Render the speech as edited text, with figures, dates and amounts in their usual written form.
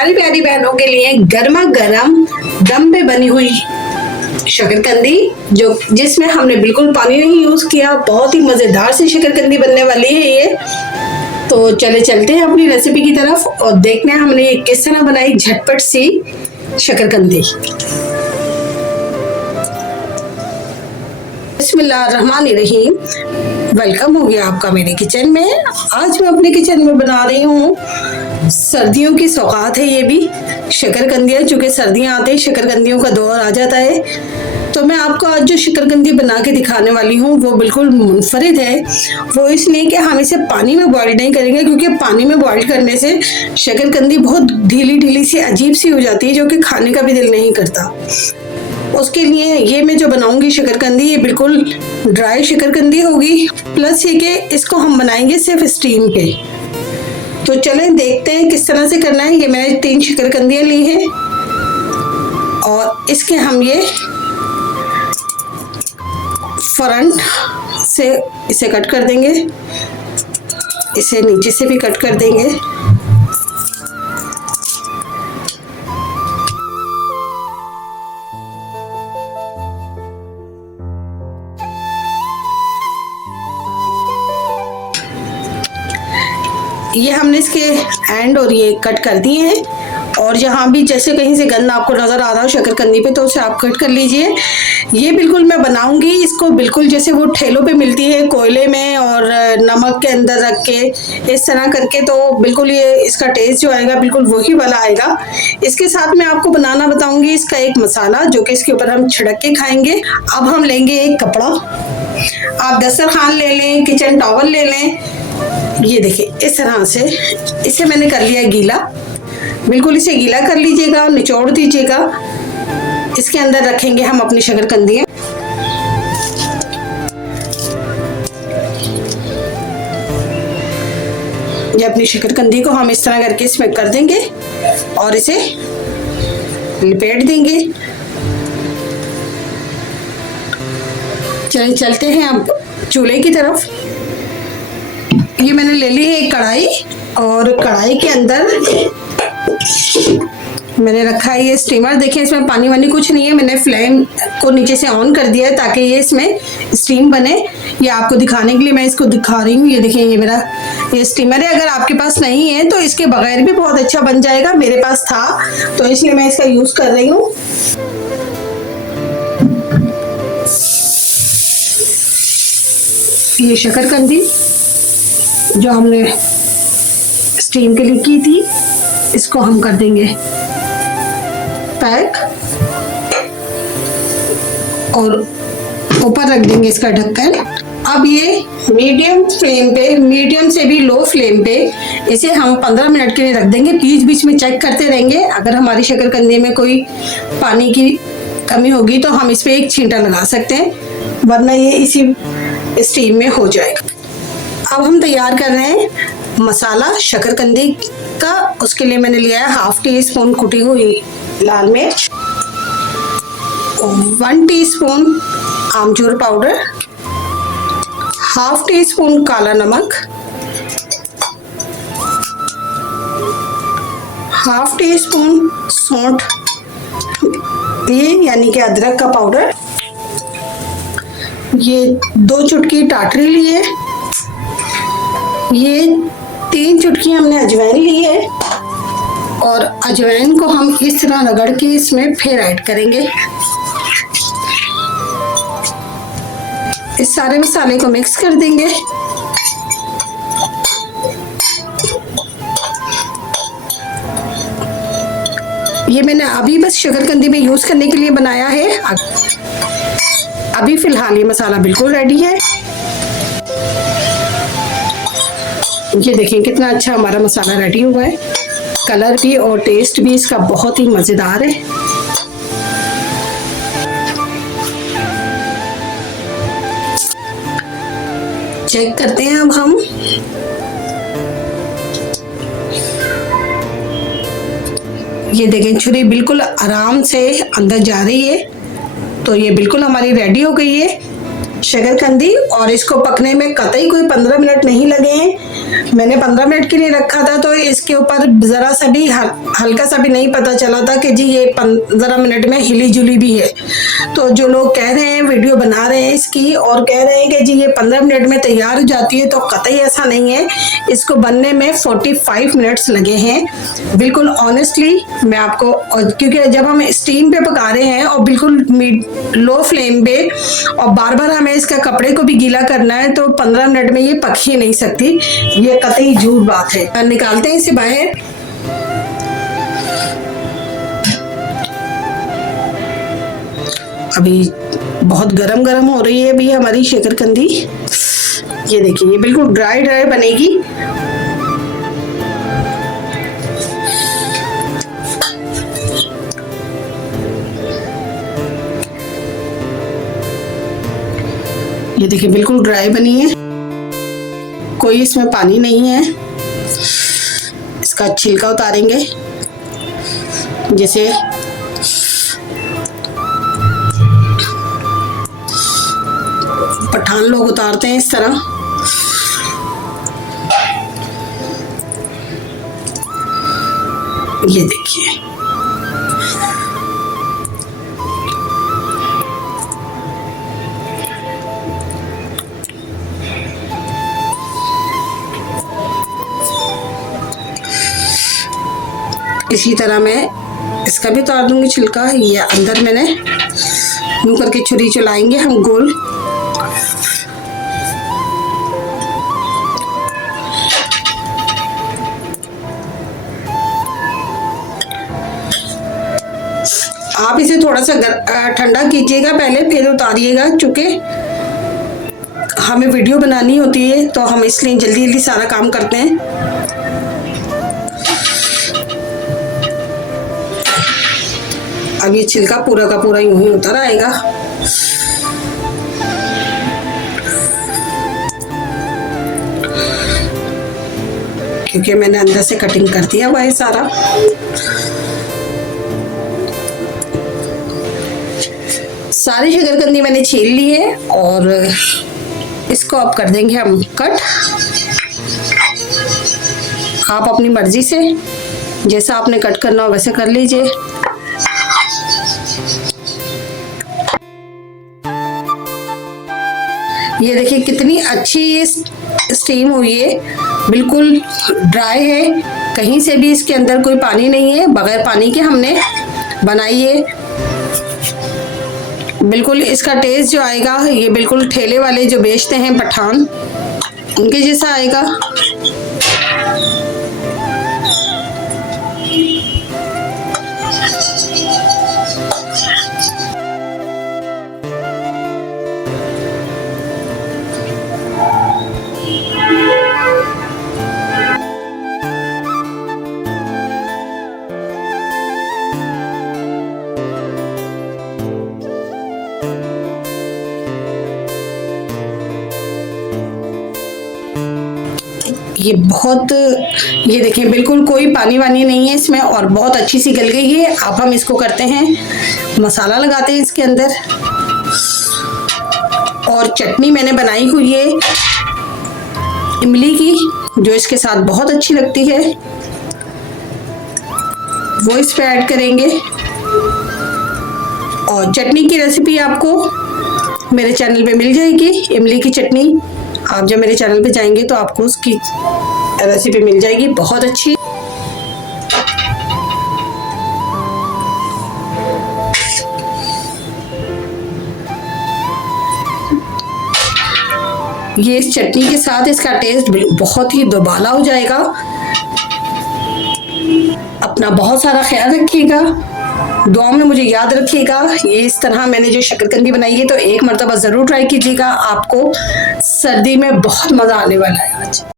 प्यारी प्यारी बहनों के लिए गर्मा गर्म दम पे बनी हुई शकरकंदी, जो जिसमें हमने बिल्कुल पानी नहीं यूज किया। बहुत ही मजेदार सी शकरकंदी बनने वाली है ये। तो चलते हैं अपनी रेसिपी की तरफ और देखते हैं हमने किस तरह बनाई झटपट सी शकरकंदी। बिस्मिल्लाहिर्रहमानिर्रहीम। वेलकम हो गया आपका मेरे किचन में। आज मैं अपने किचन में बना रही हूँ, सर्दियों की सौगात है ये भी, शकरकंदियाँ। चूँकि सर्दियाँ आते ही शकरकंदियों का दौर आ जाता है, तो मैं आपको आज जो शकरकंदी बना के दिखाने वाली हूँ वो बिल्कुल मुनफरिद है। वो इसलिए कि हम इसे पानी में बॉईल नहीं करेंगे, क्योंकि पानी में बॉईल करने से शकरकंदी बहुत ढीली ढीली सी अजीब सी हो जाती है, जो कि खाने का भी दिल नहीं करता। उसके लिए ये मैं जो बनाऊंगी शकरकंदी, ये बिल्कुल ड्राई शकरकंदी होगी। प्लस ये कि इसको हम बनाएंगे सिर्फ स्टीम पे। तो चलें देखते हैं किस तरह से करना है। ये मैंने 3 शकरकंदियाँ ली हैं और इसके हम ये फ्रंट से इसे कट कर देंगे, इसे नीचे से भी कट कर देंगे। ये हमने इसके एंड और ये कट कर दिए हैं, और जहाँ भी जैसे कहीं से गंद आपको नज़र आ रहा हो शकरकंदी पे, तो उसे आप कट कर लीजिए। ये बिल्कुल मैं बनाऊंगी इसको बिल्कुल जैसे वो ठेलों पे मिलती है, कोयले में और नमक के अंदर रख के इस तरह करके। तो बिल्कुल ये इसका टेस्ट जो आएगा बिल्कुल वही वाला आएगा। इसके साथ मैं आपको बनाना बताऊंगी इसका एक मसाला, जो कि इसके ऊपर हम छिड़क के खाएंगे। अब हम लेंगे एक कपड़ा, आप दस्तरखान ले लें, किचन टॉवल ले लें। ये देखिए इस तरह से इसे मैंने कर लिया गीला। बिल्कुल इसे गीला कर लीजिएगा और निचोड़ दीजिएगा। इसके अंदर रखेंगे हम अपनी शकरकंदियाँ। ये अपनी शकरकंदी को हम इस तरह करके इसमें कर देंगे और इसे लपेट देंगे। चलते हैं अब चूल्हे की तरफ। ये मैंने ले ली है एक कढ़ाई, और कढ़ाई के अंदर मैंने रखा है ये स्टीमर। देखिए इसमें पानी वानी कुछ नहीं है। मैंने फ्लेम को नीचे से ऑन कर दिया है ताकि ये इसमें स्टीम बने। ये आपको दिखाने के लिए मैं इसको दिखा रही हूँ। ये देखिए ये मेरा ये स्टीमर है। अगर आपके पास नहीं है तो इसके बगैर भी बहुत अच्छा बन जाएगा। मेरे पास था तो इसलिए मैं इसका यूज कर रही हूँ। ये शकरकंदी जो हमने स्टीम के लिए की थी, इसको हम कर देंगे पैक और ऊपर रख देंगे इसका ढक्कन। अब ये मीडियम फ्लेम पे, मीडियम से भी लो फ्लेम पे इसे हम 15 मिनट के लिए रख देंगे। बीच बीच में चेक करते रहेंगे। अगर हमारी शकरकंदी में कोई पानी की कमी होगी तो हम इस पे एक छींटा लगा सकते हैं, वरना ये इसी स्टीम में हो जाएगा। अब हम तैयार कर रहे हैं मसाला शकरकंदी का। उसके लिए मैंने लिया है 1/2 टीस्पून कुटी हुई लाल मिर्च, 1 टीस्पून आमचूर पाउडर, 1/2 टीस्पून काला नमक, 1/2 टीस्पून सौंठ, ये यानी कि अदरक का पाउडर, ये 2 चुटकी टाटरी ली है, ये 3 चुटकी हमने अजवाइन ली है, और अजवाइन को हम इस तरह रगड़ के इसमें फिर ऐड करेंगे। इस सारे मसाले को मिक्स कर देंगे। ये मैंने अभी बस शकरकंदी में यूज करने के लिए बनाया है। अभी फिलहाल ये मसाला बिल्कुल रेडी है। ये देखिए कितना अच्छा हमारा मसाला रेडी हुआ है। कलर भी और टेस्ट भी इसका बहुत ही मजेदार है। चेक करते हैं अब हम। ये देखें छुरी बिल्कुल आराम से अंदर जा रही है। तो ये बिल्कुल हमारी रेडी हो गई है शकरकंदी, और इसको पकने में कतई कोई 15 मिनट नहीं लगे हैं। मैंने 15 मिनट के लिए रखा था, तो इसके ऊपर ज़रा सा भी हल्का सा भी नहीं पता चला था कि जी ये 15 मिनट में हिली जुली भी है। तो जो लोग कह रहे हैं, वीडियो बना रहे हैं इसकी और कह रहे हैं कि जी ये 15 मिनट में तैयार हो जाती है, तो कतई ऐसा नहीं है। इसको बनने में 45 मिनट्स लगे हैं, बिल्कुल ऑनेस्टली मैं आपको। क्योंकि जब हम स्टीम पे पका रहे हैं और बिल्कुल लो फ्लेम पे और बार बार हमें इसका कपड़े को भी गीला करना है, तो 15 मिनट में ये पक ही नहीं सकती। ये कतई झूठ बात है। निकालते हैं इसे बाहर। अभी बहुत गरम गरम हो रही है अभी हमारी शकरकंदी। ये देखिए, ये बिल्कुल ड्राई ड्राई बनेगी। ये देखिए बिल्कुल ड्राई बनी है, कोई इसमें पानी नहीं है। इसका छिलका उतारेंगे, जैसे पठान लोग उतारते हैं इस तरह। ये देखिए, इसी तरह मैं इसका भी उतार दूंगी छिलका। ये अंदर मैंने यूं करके छुरी चलाएंगे हम गोल। आप इसे थोड़ा सा ठंडा कीजिएगा पहले, फिर उतारिएगा। चूंकि हमें वीडियो बनानी होती है तो हम इसलिए जल्दी जल्दी सारा काम करते हैं। अब ये छिलका पूरा का पूरा यूं ही उतर आएगा। क्योंकि मैंने अंदर से कटिंग कर दिया हुआ है सारा। सारी शकरकंदी मैंने छील ली है और इसको अब कर देंगे हम कट। आप अपनी मर्जी से जैसा आपने कट करना हो वैसे कर लीजिए। ये देखिए कितनी अच्छी ये स्टीम हुई है, बिल्कुल ड्राई है, कहीं से भी इसके अंदर कोई पानी नहीं है। बगैर पानी के हमने बनाई है। बिल्कुल इसका टेस्ट जो आएगा ये बिल्कुल ठेले वाले जो बेचते हैं पठान, उनके जैसा आएगा। ये देखिए बिल्कुल कोई पानी वानी नहीं है इसमें और बहुत अच्छी सी गल गई है। अब हम इसको करते हैं, मसाला लगाते हैं इसके अंदर। और चटनी मैंने बनाई हुई है इमली की, जो इसके साथ बहुत अच्छी लगती है, वो इस पे ऐड करेंगे। और चटनी की रेसिपी आपको मेरे चैनल पे मिल जाएगी, इमली की चटनी। आप जब मेरे चैनल पे जाएंगे तो आपको उसकी रेसिपी मिल जाएगी, बहुत अच्छी। ये इस चटनी के साथ इसका टेस्ट बहुत ही दुबाला हो जाएगा। अपना बहुत सारा ख्याल रखिएगा, दुआ में मुझे याद रखिएगा। ये इस तरह मैंने जो शकरकंदी बनाई है तो एक मरतबा ज़रूर ट्राई कीजिएगा, आपको सर्दी में बहुत मज़ा आने वाला है आज।